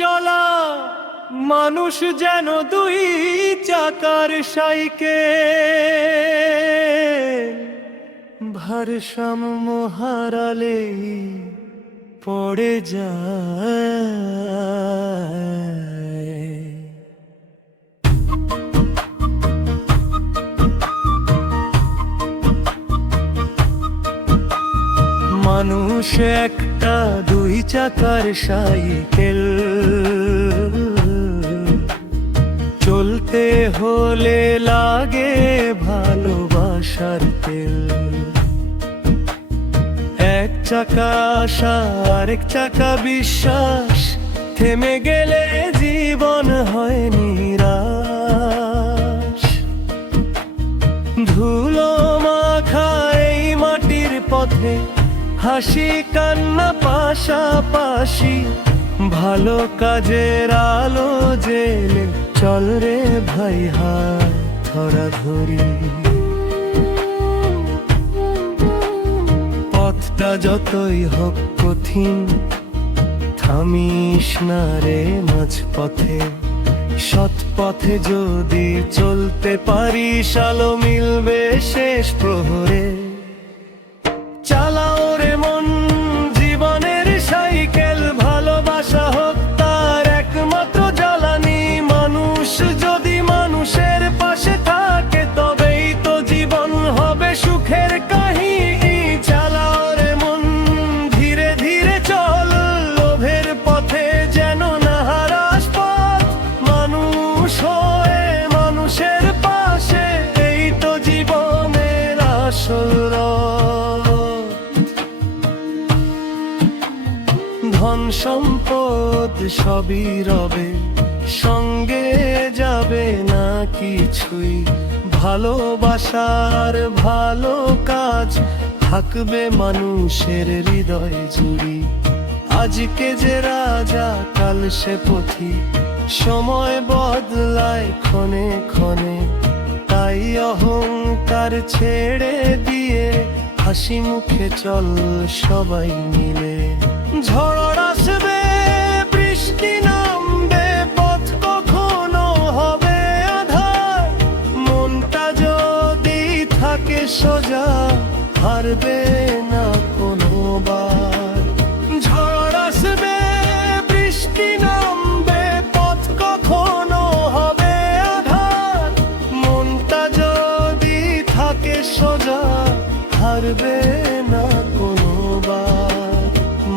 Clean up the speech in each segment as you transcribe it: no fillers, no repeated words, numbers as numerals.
চলা মানুষ যেন দুই চাকার সাইকেল, ভারসাম্য হারালে পড়ে যায়। মানুষ একটা দুই চাকার সাইকেল, চলতে হলে লাগে ভালোবাসার তেল। এক চাকা আশা আরেক চাকা বিশ্বাস, থেমে গেলে জীবন হয় নিরাশ। ধুলো মাখা এই মাটির পথে হাসি কান্না পাশাপাশি, ভালো কাজের আলো জেলে চল রে ভাই হাত ধরাধরি। পথটা যতই হোক কঠিন, থামিস না রে মাঝপথে। সৎ পথে যদি চলতে পারিস, আলো মিলবে শেষ প্রহরে। চালাও রে মন জীবনের সাইকেল, ভালোবাসা হোক তার একমাত্র জ্বালানি। মানুষ যদি মানুষের পাশে থাকে, তবেই তো জীবন হবে সুখের কাহিনী। চালাও রে মন ধীরে ধীরে চল, লোভের পথে যেন না হারাস পথ। মানুষ হয়ে মানুষের পাশে, এই তো জীবনের আসল রথ। ধন সম্পদ সবই রবে, সঙ্গে যাবে না কিছুই। ভালোবাসার ভালো কাজ থাকবে মানুষের হৃদয় জুড়ি। আজকে যে রাজা কাল সে পথিক, সময় বদলায় ক্ষণে ক্ষণে। তাই অহংকার ছেড়ে দিয়ে হাসি মুখে চল সবাই মিলে। ঝড় আসবে বৃষ্টি নামবে, পথ কখনো হবে আঁধার। মনটা যদি থাকে সোজা, হারবে না কোনোবার। ঝড় আসবে বৃষ্টি নামবে, পথ কখনো হবে আঁধার। মনটা যদি থাকে সোজা, হারবে না কোনোবার।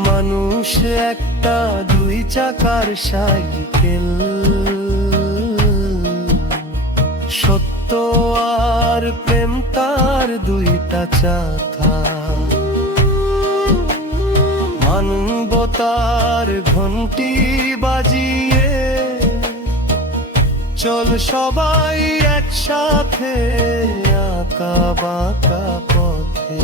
মানুষ একটা দুই চাকার সাইকেল, সত্য আর প্রেম তার দুইটা চাকা। মানবতার ঘন্টি বাজিয়ে চল সবাই একসাথে আঁকা বাঁকা পথে।